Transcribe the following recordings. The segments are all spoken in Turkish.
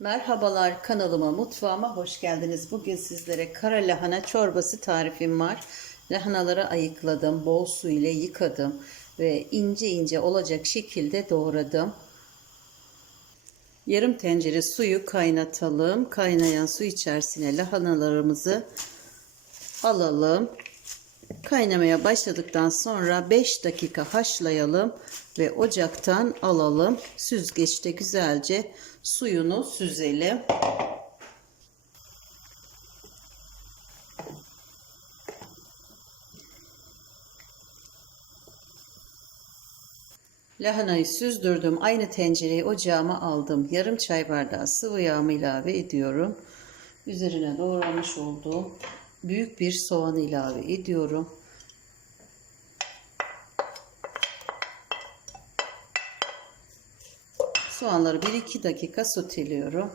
Merhabalar kanalıma mutfağıma hoş geldiniz. Bugün sizlere kara lahana çorbası tarifim var. Lahanaları ayıkladım, bol su ile yıkadım ve ince ince olacak şekilde doğradım. Yarım tencere suyu kaynatalım. Kaynayan su içerisine lahanalarımızı alalım. Kaynamaya başladıktan sonra 5 dakika haşlayalım ve ocaktan alalım. Süzgeçte güzelce suyunu süzelim. Lahanayı süzdürdüm. Aynı tencereyi ocağıma aldım. Yarım çay bardağı sıvı yağımı ilave ediyorum. Üzerine doğramış olduğum büyük bir soğan ilave ediyorum. Soğanları 1-2 dakika soteliyorum.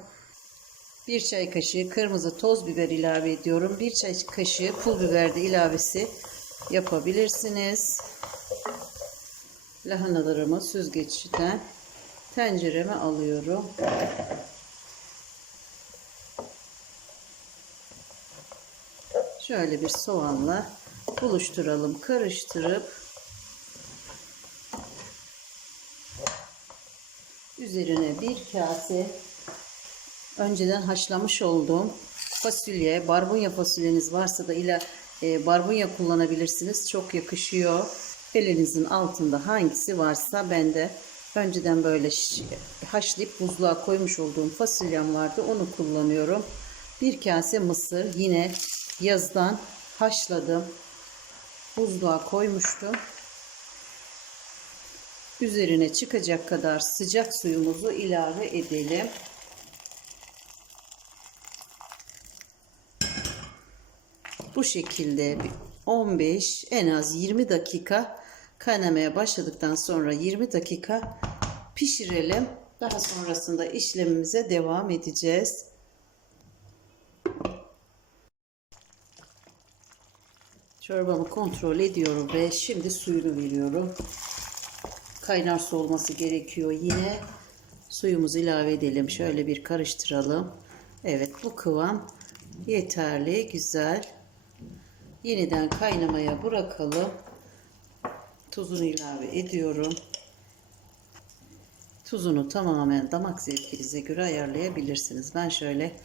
1 çay kaşığı kırmızı toz biber ilave ediyorum. 1 çay kaşığı pul biber de ilavesi yapabilirsiniz. Lahanalarımı süzgeçten tencereme alıyorum. Şöyle bir soğanla buluşturalım, karıştırıp üzerine bir kase önceden haşlamış olduğum fasulye, barbunya fasulyeniz varsa da ila e, barbunya kullanabilirsiniz. Çok yakışıyor. Elinizin altında hangisi varsa ben de önceden böyle haşlayıp buzluğa koymuş olduğum fasulyem vardı. Onu kullanıyorum. Bir kase mısır yine yazdan haşladım. Buzluğa koymuştum. Üzerine çıkacak kadar sıcak suyumuzu ilave edelim. Bu şekilde 15 en az 20 dakika kaynamaya başladıktan sonra 20 dakika pişirelim. Daha sonrasında işlemimize devam edeceğiz. Çorbamı kontrol ediyorum ve şimdi suyunu veriyorum. Kaynar su olması gerekiyor. Yine suyumuzu ilave edelim. Şöyle bir karıştıralım. Evet bu kıvam yeterli. Güzel. Yeniden kaynamaya bırakalım. Tuzunu ilave ediyorum. Tuzunu tamamen damak zevkinize göre ayarlayabilirsiniz. Ben şöyle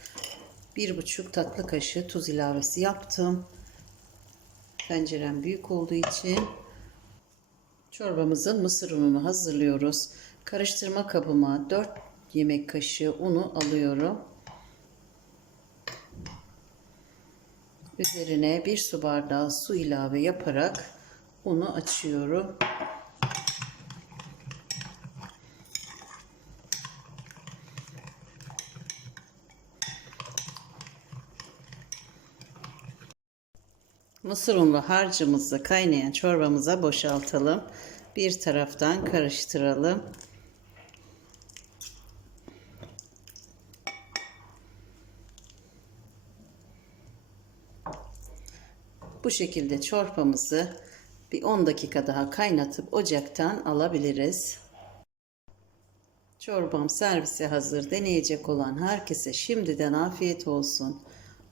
bir buçuk tatlı kaşığı tuz ilavesi yaptım. Tencerem büyük olduğu için çorbamızın mısır ununu hazırlıyoruz. Karıştırma kabıma 4 yemek kaşığı unu alıyorum. Üzerine bir su bardağı su ilave yaparak unu açıyorum. Mısır unlu harcımızı kaynayan çorbamıza boşaltalım. Bir taraftan karıştıralım. Bu şekilde çorbamızı bir 10 dakika daha kaynatıp ocaktan alabiliriz. Çorbam servise hazır. Deneyecek olan herkese şimdiden afiyet olsun.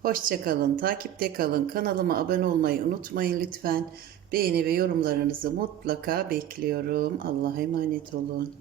Hoşçakalın, takipte kalın. Kanalıma abone olmayı unutmayın lütfen. Beğeni ve yorumlarınızı mutlaka bekliyorum. Allah'a emanet olun.